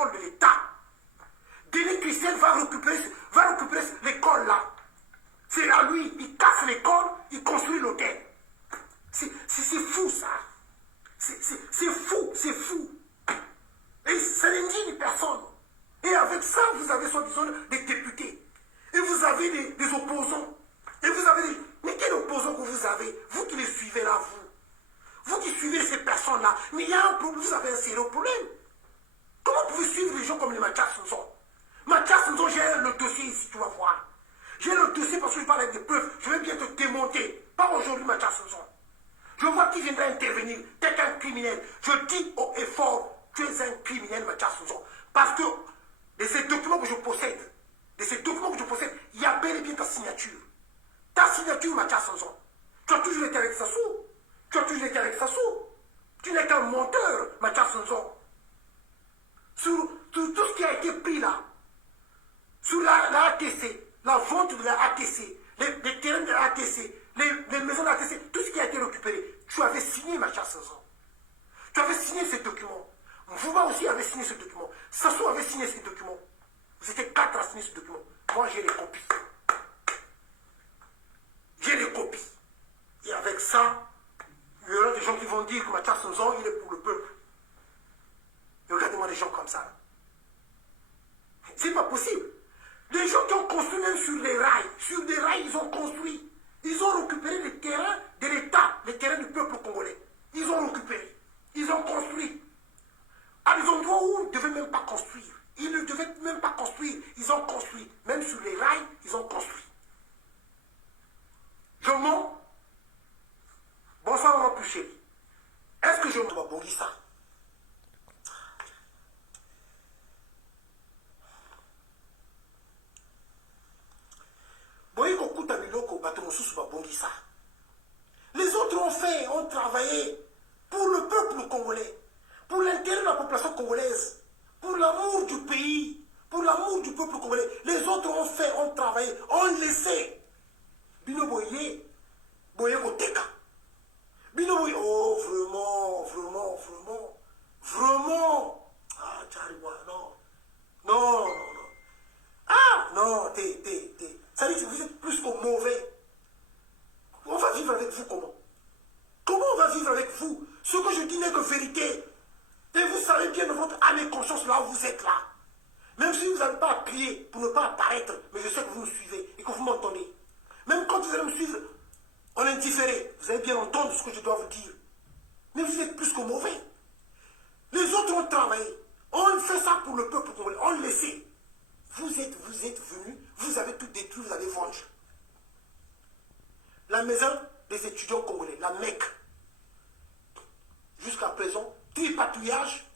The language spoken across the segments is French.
l'école de l'État. Denis Christian va récupérer l'école là. C'est à lui, il casse l'école, il construit l'hôtel. C'est fou ça. C'est fou, c'est fou. Et ça n'indigne personne. Et avec ça, vous avez soi-disant des députés. Et vous avez des opposants. Et vous avez des... Mais quel opposant que vous avez? Vous qui les suivez là, vous qui suivez ces personnes-là. Mais il y a un problème, vous avez un sérieux problème. Comment vous pouvez suivre les gens comme les Mathias Nzon? Mathias Nzon, j'ai le dossier ici, tu vas voir. J'ai le dossier parce que je parle avec des preuves. Je vais bien te démonter. Pas aujourd'hui, Mathias Nzon. Je vois qui viendra intervenir. Tu es un criminel. Je dis haut et fort, tu es un criminel, Mathias Nzon. Parce que de ces documents que je possède, il y a bel et bien ta signature. Ta signature, Mathias Nzon. Tu as toujours été avec Sassou. Tu n'es qu'un menteur, Mathias Nzon. Sur tout ce qui a été pris là, sur la ATC, la vente de la ATC, les terrains de la ATC, les maisons de la ATC, tout ce qui a été récupéré, tu avais signé, Mathias Nzon. Tu avais signé ce document. Mvouba aussi avait signé ce document. Sassou avait signé ce document. Vous étiez 4 à signer ce document. Moi, j'ai les copies. Et avec ça, il y aura des gens qui vont dire que Mathias Nzon, il est pour le peuple. Et regardez-moi des gens comme ça. C'est pas possible. Les gens qui ont construit même sur des rails, ils ont construit. Ils ont récupéré les terrains de l'État, les terrains du peuple congolais. Ils ont récupéré. Ils ont construit. À des endroits où ils ne devaient même pas construire. Ils ne devaient même pas construire. Ils ont construit. Même sur les rails, ils ont construit. Je mens. Bonsoir, mon plus chéri. Est-ce que je me vois ça? Les autres ont travaillé pour le peuple congolais, pour l'intérêt de la population congolaise, pour l'amour du pays, pour l'amour du peuple congolais. Les autres ont travaillé, ont laissé. Bino Boye, Boye Koteka. Bino Boye, oh vraiment. Ah, Tchariwa, non. Ah, non, ça dit que vous êtes plus qu'au mauvais. On va vivre avec vous comment? Comment on va vivre avec vous? Ce que je dis n'est que vérité. Et vous savez bien de votre âme et conscience là où vous êtes là. Même si vous n'avez pas à crier pour ne pas apparaître, mais je sais que vous me suivez et que vous m'entendez. Même quand vous allez me suivre en indifféré, vous allez bien entendre ce que je dois vous dire. Mais vous êtes plus que mauvais. Les autres ont travaillé. On fait ça pour le peuple congolais. On le laissé. Vous êtes venus, vous avez tout détruit, vous avez vendu. La maison des étudiants congolais, la MEC. Jusqu'à présent, tripatouillage.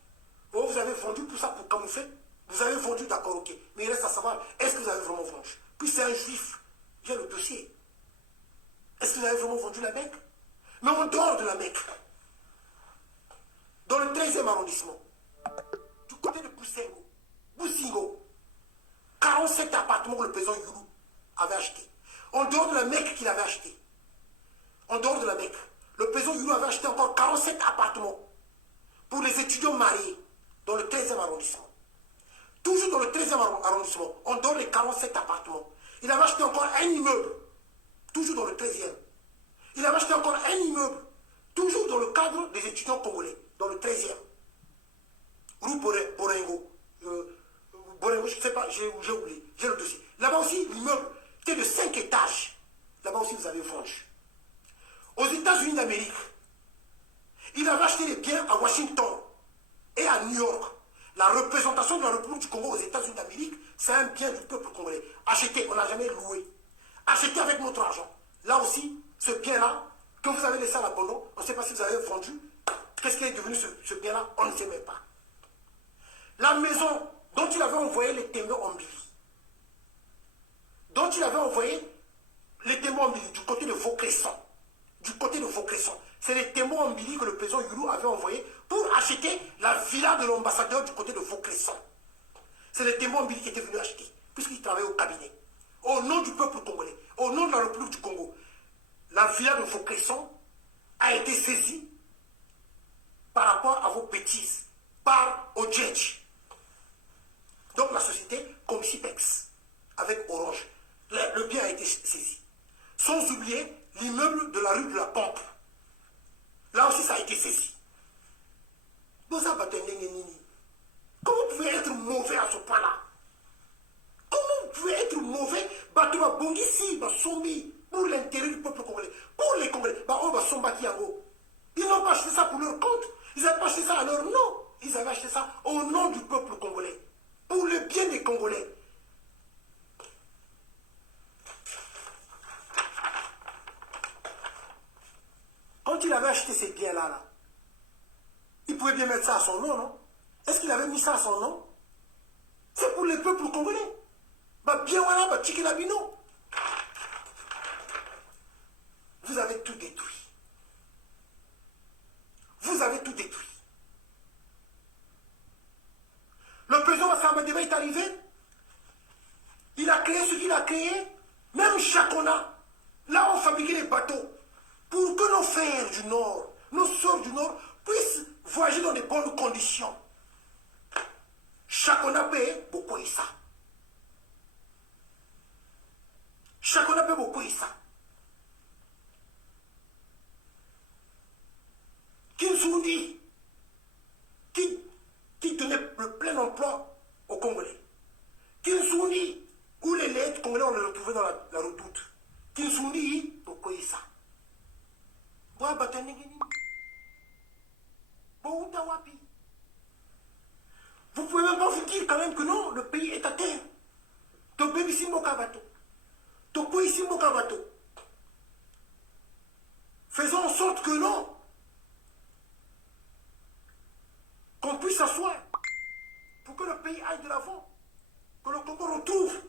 Oh, vous avez vendu pour ça, pour camoufler. Vous avez vendu, d'accord, ok. Mais il reste à savoir, est-ce que vous avez vraiment vendu? Puis c'est un juif. J'ai le dossier. Est-ce que vous avez vraiment vendu la MEC? Mais en dehors de la MEC, dans le 13e arrondissement, du côté de Boussingo, 47 appartements que le président Youlou avait acheté. En dehors de la MEC qu'il avait acheté. En dehors de la MEC, le président Youlou avait acheté encore 47 appartements pour les étudiants mariés dans le 13e arrondissement. Toujours dans le 13e arrondissement, on donne les 47 appartements. Il avait acheté encore un immeuble, toujours dans le 13e. Il avait acheté encore un immeuble, toujours dans le cadre des étudiants congolais, dans le 13e. Rue Borengo. Borengo, je ne sais pas, j'ai oublié, j'ai le dossier. Là-bas aussi, l'immeuble était de 5 étages. Là-bas aussi, vous avez vendu. Aux États-Unis d'Amérique, il avait acheté des biens à Washington et à New York. La représentation de la République du Congo aux États-Unis d'Amérique, c'est un bien du peuple congolais. Acheté, on n'a jamais loué. Acheté avec notre argent. Là aussi, ce bien-là, que vous avez laissé à l'abandon, on ne sait pas si vous avez vendu. Qu'est-ce qui est devenu ce bien-là? On ne sait même pas. La maison dont il avait envoyé les témoins en Billy. Dont il avait envoyé les témoins en Billy du côté de Vaucresson. Du côté de Vaucresson. C'est les témoins en Billy que le président Youlou avait envoyé pour acheter la villa de l'ambassadeur du côté de Vaucresson. C'est les témoins en Billy qui étaient venus acheter, puisqu'ils travaillaient au cabinet. Au nom du peuple congolais, au nom de la République du Congo, la villa de Vaucresson a été saisie par rapport à vos bêtises, par Odjedj. Donc la société Comcipex, avec Orange, le bien a été saisi. Sans oublier l'immeuble de la rue de la Pompe. Là aussi, ça a été saisi. Comment vous pouvez être mauvais à ce point-là? Comment vous pouvez être mauvais pour l'intérêt du peuple congolais? Pour les Congolais, ils n'ont pas acheté ça pour leur compte. Ils n'avaient pas acheté ça à leur nom. Ils avaient acheté ça au nom du peuple congolais. Pour le bien des Congolais. Quand il avait acheté ces biens-là, il pouvait bien mettre ça à son nom, non? Est-ce qu'il avait mis ça à son nom? C'est pour le peuple congolais. Bien voilà, Tchikelabino. Vous avez tout détruit. Vous avez tout détruit. Le président Massamadeva est arrivé. Il a créé ce qu'il a créé. Même Chakona. Là, on fabriquait les bateaux. Pour que nos frères du Nord, nos soeurs du Nord, puissent voyager dans de bonnes conditions. Chakona paye beaucoup ça. Chakona paye beaucoup ça. Kinsundi, qui donnait le plein emploi aux Congolais. Kinsundi, où les lettres Congolais, on les retrouvait dans la redoute. Kinsundi, beaucoup ça. Vous pouvez même pas vous dire quand même que non, le pays est à terre. Faisons en sorte que non, qu'on puisse s'asseoir pour que le pays aille de l'avant, que le Congo retrouve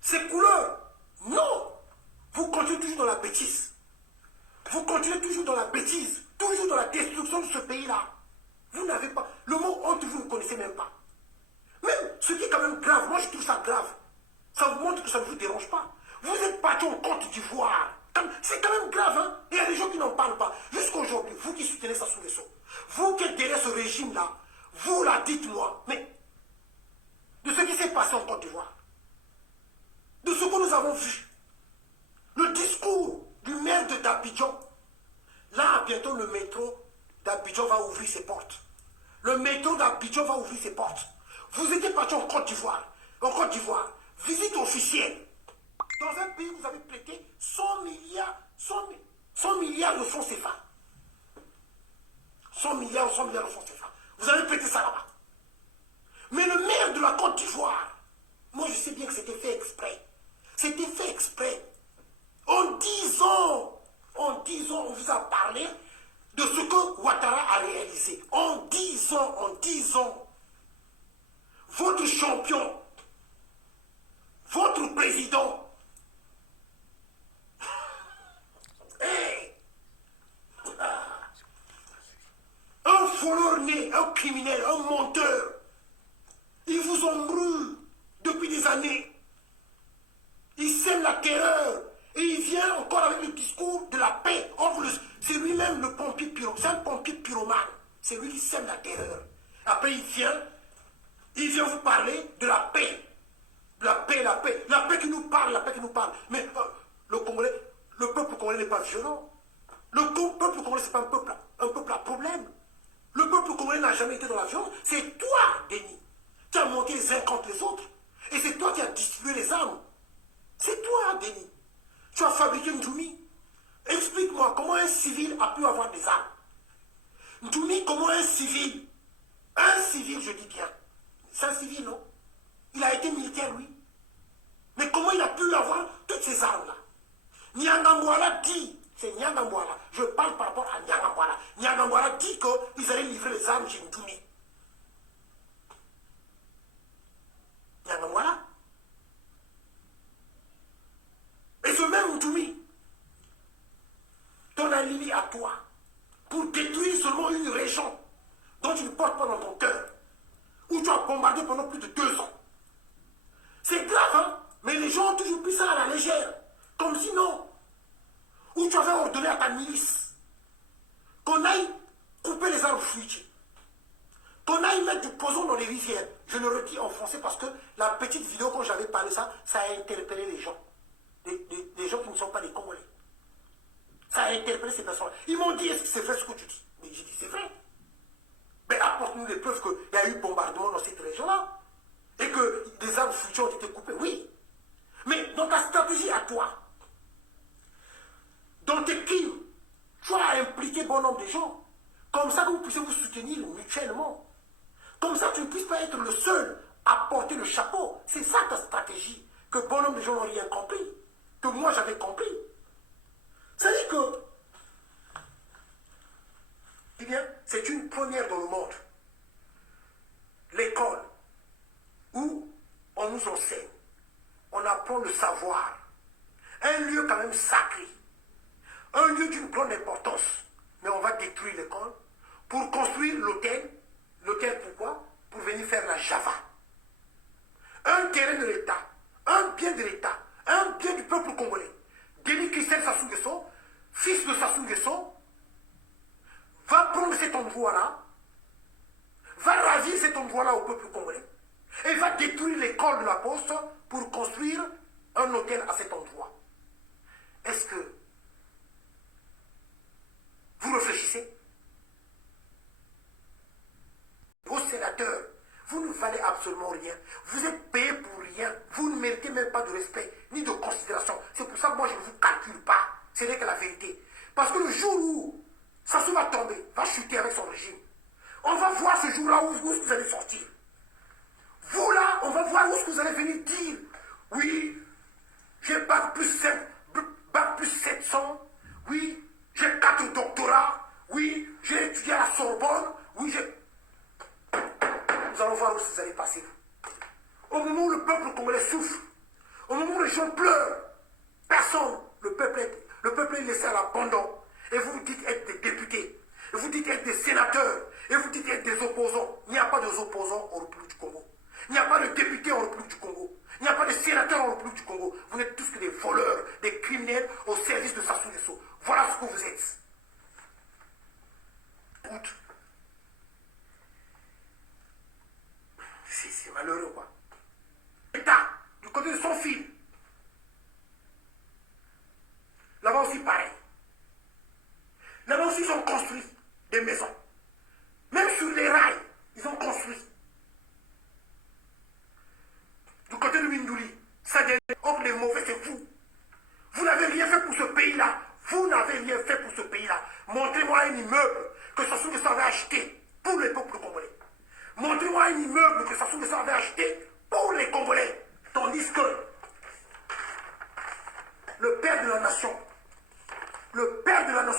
ses couleurs. Non, vous continuez toujours dans la bêtise. Vous continuez toujours dans la bêtise, toujours dans la destruction de ce pays-là. Vous n'avez pas... Le mot honte, vous ne connaissez même pas. Même ce qui est quand même grave, moi je trouve ça grave. Ça vous montre que ça ne vous dérange pas. Vous êtes parti en Côte d'Ivoire. C'est quand même grave, hein. Il y a des gens qui n'en parlent pas. Jusqu'aujourd'hui, vous qui soutenez ça sous les seaux, vous qui êtes derrière ce régime-là, vous là, dites-moi, mais de ce qui s'est passé en Côte d'Ivoire, de ce que nous avons vu, le discours du maire d'Abidjan, là, bientôt le métro d'Abidjan va ouvrir ses portes. Le métro d'Abidjan va ouvrir ses portes. Vous étiez parti en Côte d'Ivoire. En Côte d'Ivoire, visite officielle. Dans un pays où vous avez prêté 100 milliards de francs CFA. 100 milliards de francs CFA. Vous avez prêté ça là-bas. Mais le maire de la Côte d'Ivoire, moi je sais bien que c'était fait exprès. C'était fait exprès. En 10 ans, on vous a parlé de ce que Ouattara a réalisé. En 10 ans, votre champion, votre président, un voleur né, un criminel, un menteur, ils vous ont brûlé depuis des années. Il sème la terreur. Et il vient encore avec le discours de la paix. C'est lui-même le pompier pyromane. C'est un pompier pyromane. C'est lui qui sème la terreur. Après, il vient vous parler de la paix. La paix. La paix qui nous parle, Mais le peuple congolais n'est pas violent. Le peuple congolais, c'est pas un peuple à problème. Le peuple congolais n'a jamais été dans la violence. C'est toi, Denis, qui as monté les uns contre les autres. Et c'est toi qui as distribué les armes. C'est toi, Denis. Tu as fabriqué Ndjoumi. Explique-moi comment un civil a pu avoir des armes. Ndjoumi, comment un civil, je dis bien, c'est un civil, non? Il a été militaire, oui. Mais comment il a pu avoir toutes ces armes-là? Nyangambouala dit, c'est Nyangambouala, je parle par rapport à Nyangambouala. Nyangambouala dit qu'ils allaient livrer les armes chez Ndjoumi. Nyangambouala. Et ce même Ndjoumi, ton alibi à toi, pour détruire seulement une région dont tu ne portes pas dans ton cœur, où tu as bombardé pendant plus de 2 ans. C'est grave, hein? Mais les gens ont toujours pris ça à la légère. Comme si non. Où tu avais ordonné à ta milice qu'on aille couper les arbres fruitiers, qu'on qu'on aille mettre du poison dans les rizières. Je le redis en français parce que la petite vidéo, quand j'avais parlé ça, ça a interpellé les gens. Les gens qui ne sont pas des Congolais. Ça a interpellé ces personnes. Ils m'ont dit, est-ce que c'est vrai ce que tu dis? Mais j'ai dit, c'est vrai. Mais apporte-nous les preuves qu'il y a eu bombardement dans cette région-là. Et que des arbres fruitiers ont été coupés. Oui. Mais dans ta stratégie à toi, dans tes crimes, tu as impliqué bon nombre de gens. Comme ça que vous puissiez vous soutenir mutuellement. Comme ça, tu ne puisses pas être le seul à porter le chapeau. C'est ça ta stratégie. Que bon nombre de gens n'ont rien compris. Que moi, j'avais compris. C'est-à-dire que, eh bien, c'est une première dans le monde. L'école, où on nous enseigne, on apprend le savoir. Un lieu quand même sacré. Un lieu d'une grande importance. Mais on va détruire l'école pour construire l'hôtel. L'hôtel pourquoi? Pour venir faire la Java. Un terrain de l'État, un bien de l'État, un bien du peuple congolais. Denis Christelle Sassou Nguesso, fils de Sassou Nguesso, va prendre cet endroit-là, va ravir cet endroit-là au peuple congolais, et va détruire l'école de la Poste pour construire un hôtel à cet endroit. Est-ce que vous réfléchissez? Vos sénateurs, vous ne valez absolument rien. Vous êtes payés pour rien. Vous ne méritez même pas de respect ni de considération. C'est pour ça que moi je ne vous calcule pas. Ce n'est que la vérité. Parce que le jour où Sassou va tomber, va chuter avec son régime, on va voir ce jour-là où vous allez sortir. Vous là, on va voir où est-ce que vous allez venir dire, oui, j'ai bac plus 5, bac plus 700, oui, j'ai 4 doctorats, oui, j'ai étudié à la Sorbonne, oui, j'ai... Nous allons voir où vous allez passer. Au moment où le peuple congolais souffre, au moment où les gens pleurent, personne, le peuple est laissé à l'abandon. Et vous dites être des députés, et vous dites être des sénateurs, et vous dites être des opposants. Il n'y a pas d'opposants en République du Congo. Il n'y a pas de députés en République du Congo. Il n'y a pas de sénateurs en République du Congo. Vous n'êtes tous que des voleurs, des criminels au service de Sassou Nguesso. Voilà ce que vous êtes. C'est malheureux, quoi. L'État, du côté de son fils. Là-bas aussi, pareil. Là-bas aussi, ils ont construit des maisons. Même sur les rails, ils ont construit. Du côté de Mindouli, ça devient... Or, les mauvais, c'est vous. Vous n'avez rien fait pour ce pays-là. Vous n'avez rien fait pour ce pays-là. Montrez-moi un immeuble que Sassou Nguesso avait acheté pour le peuple congolais. Montrez-moi un immeuble que Sassou Nguesso avait acheté pour les Congolais. Tandis que le père de la nation,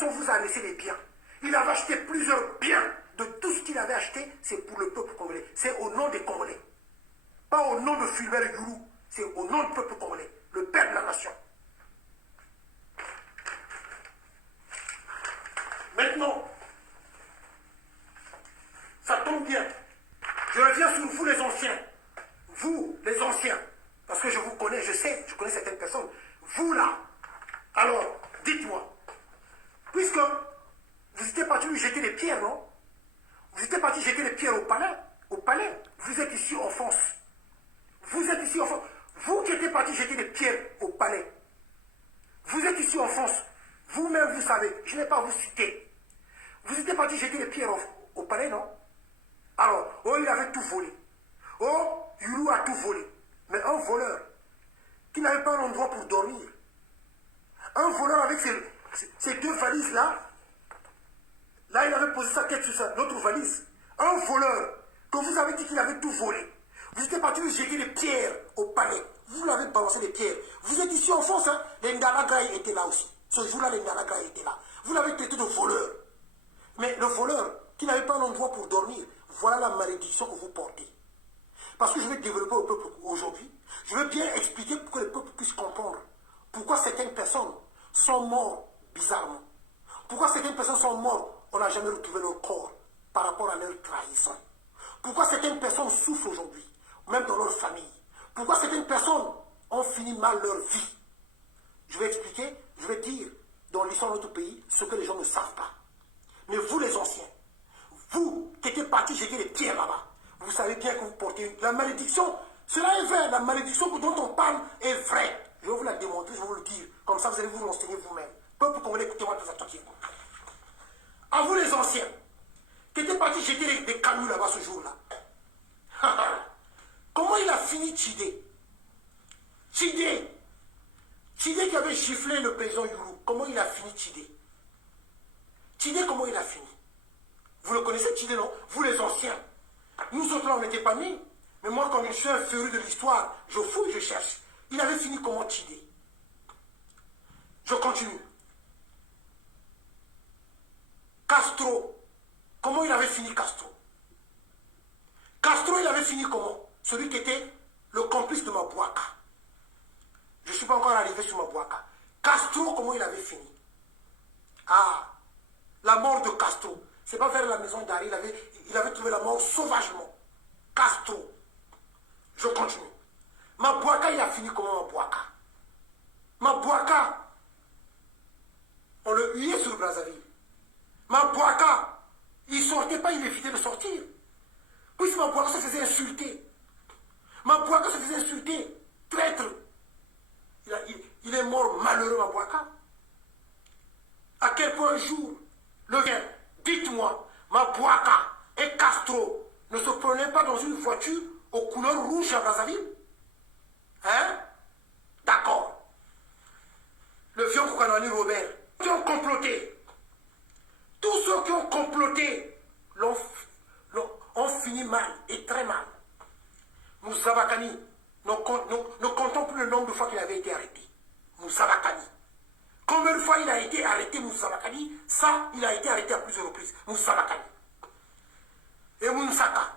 vous a laissé les biens. Il avait acheté plusieurs biens. De tout ce qu'il avait acheté, c'est pour le peuple congolais. C'est au nom des Congolais. Pas au nom de Fulbert Gourou. C'est au nom du peuple congolais. Le père de la nation. Maintenant, ça tombe bien. Je reviens sur vous les anciens. Vous, les anciens. Parce que je vous connais, je connais certaines personnes. Vous là. Alors, dites-moi. Puisque vous étiez parti lui jeter des pierres, non? Vous étiez parti jeter des pierres au palais. Au palais. Vous êtes ici en France. Vous êtes ici en France. Vous qui étiez parti jeter des pierres au palais. Vous êtes ici en France. Vous-même, vous savez. Je n'ai pas à vous citer. Vous étiez parti jeter des pierres au palais, non? Alors, oh, il avait tout volé. Oh, Yulu a tout volé. Mais un voleur qui n'avait pas un endroit pour dormir. Un voleur avec ces deux valises-là. Là, il avait posé sa tête sur l'autre valise. Un voleur que vous avez dit qu'il avait tout volé. Vous étiez parti lui jeter des pierres au palais. Vous l'avez balancé des pierres. Vous êtes ici en France, hein? Les Ndalagraï étaient là aussi. Ce jour-là, les Ndalagraï étaient là. Vous l'avez traité de voleur. Mais le voleur qui n'avait pas un endroit pour dormir, voilà la malédiction que vous portez. Parce que je vais développer au peuple aujourd'hui. Je veux bien expliquer pour que le peuple puisse comprendre pourquoi certaines personnes sont mortes bizarrement. Pourquoi certaines personnes sont mortes, on n'a jamais retrouvé leur corps par rapport à leur trahison. Pourquoi certaines personnes souffrent aujourd'hui, même dans leur famille. Pourquoi certaines personnes ont fini mal leur vie. Je vais expliquer, je vais dire dans l'histoire de notre pays ce que les gens ne savent pas. Mais vous les anciens, Vous qui étiez parti jeter des pierres là-bas, vous savez bien que vous portez la malédiction. Cela est vrai, la malédiction dont on parle est vraie. Je vais vous la démontrer, je vais vous le dire. Comme ça, vous allez vous renseigner vous-même. Peuple congolais, écoutez-moi très attentivement. À vous les anciens, qui étaient partis jeter des cailloux là-bas ce jour-là. Comment il a fini Tchidé? Tchidé qui avait giflé le président Youlou. Comment il a fini Tchidé? Tchidé, comment il a fini? Vous le connaissez Tchidé, non? Vous les anciens. Nous autres là, on n'était pas nés. Mais moi, comme je suis un féru de l'histoire, je fouille, je cherche. Il avait fini comment Tchidé? Je continue. Castro. Comment il avait fini Castro? Castro, il avait fini comment? Celui qui était le complice de Mabouaka. Je ne suis pas encore arrivé sur Mabouaka. Castro, comment il avait fini? Ah, la mort de Castro. C'est pas vers la maison d'Ari, il avait trouvé la mort sauvagement. Castro. Je continue. Mabouaka, il a fini comment Mabouaka? Mabouaka, on le huait sur Brazzaville. Mabouaka, il ne sortait pas, il évitait de sortir. Puisque Mabouaka se faisait insulter. Mabouaka se faisait insulter. Traître. Il est mort malheureux, Mabouaka. À quel point un jour, le vient, dites-moi, Mabouaka et Castro ne se prenaient pas dans une voiture aux couleurs rouges à Brazzaville? Hein? D'accord. Le vieux Koukanani Robert, qui ont comploté. Tous ceux qui ont comploté ont fini mal, et très mal. Moussamakani, ne comptons plus le nombre de fois qu'il avait été arrêté. Moussamakani. Combien de fois il a été arrêté, Moussamakani? Ça, il a été arrêté à plusieurs reprises. Moussamakani. Et Mounsaka.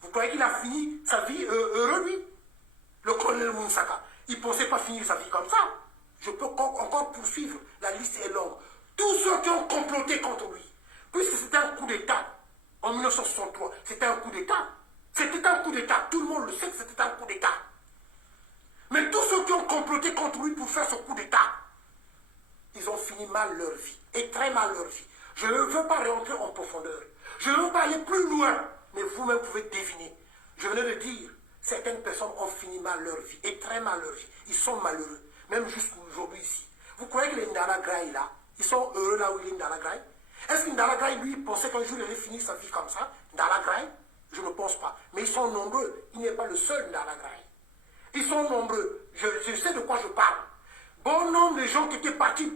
Vous croyez qu'il a fini sa vie heureux, lui? Le colonel Mounsaka. Il ne pensait pas finir sa vie comme ça. Je peux encore poursuivre. La liste est longue. Tous ceux qui ont comploté contre lui, puisque c'était un coup d'État en 1963, c'était un coup d'État. C'était un coup d'État. Tout le monde le sait que c'était un coup d'État. Mais tous ceux qui ont comploté contre lui pour faire ce coup d'État, ils ont fini mal leur vie. Et très mal leur vie. Je ne veux pas rentrer en profondeur. Je ne veux pas aller plus loin. Mais vous-même pouvez deviner. Je venais de dire, certaines personnes ont fini mal leur vie. Et très mal leur vie. Ils sont malheureux. Même jusqu'aujourd'hui ici. Vous croyez que les Ndala Graï là, ils sont heureux là où il est Ndala Graï? Est-ce que Ndala Graï, lui, pensait qu'un jour il allait finir sa vie comme ça? Ndala Graï? Je ne pense pas. Mais ils sont nombreux. Il n'est pas le seul Ndala Graï. Ils sont nombreux. Je sais de quoi je parle. Bon nombre de gens qui étaient partis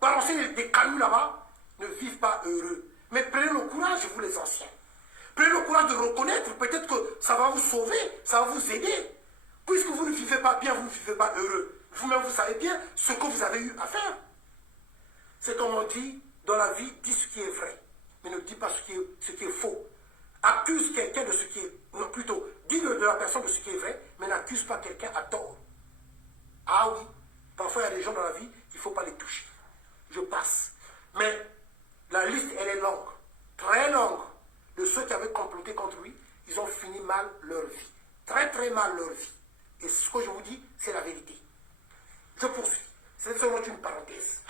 balancer des cailloux là-bas ne vivent pas heureux. Mais prenez le courage, vous les anciens. Prenez le courage de reconnaître. Peut-être que ça va vous sauver, ça va vous aider. Puisque vous ne vivez pas bien, vous ne vivez pas heureux. Vous-même, vous savez bien ce que vous avez eu à faire. C'est comme on dit, dans la vie, dis ce qui est vrai, mais ne dis pas ce qui est faux. Accuse quelqu'un de ce qui est... Non, plutôt, dis de la personne de ce qui est vrai, mais n'accuse pas quelqu'un à tort. Ah oui, parfois il y a des gens dans la vie, il ne faut pas les toucher. Je passe. Mais la liste, elle est longue, très longue, de ceux qui avaient comploté contre lui. Ils ont fini mal leur vie. Très très mal leur vie. Et ce que je vous dis, c'est la vérité. Je poursuis. C'est seulement une parenthèse.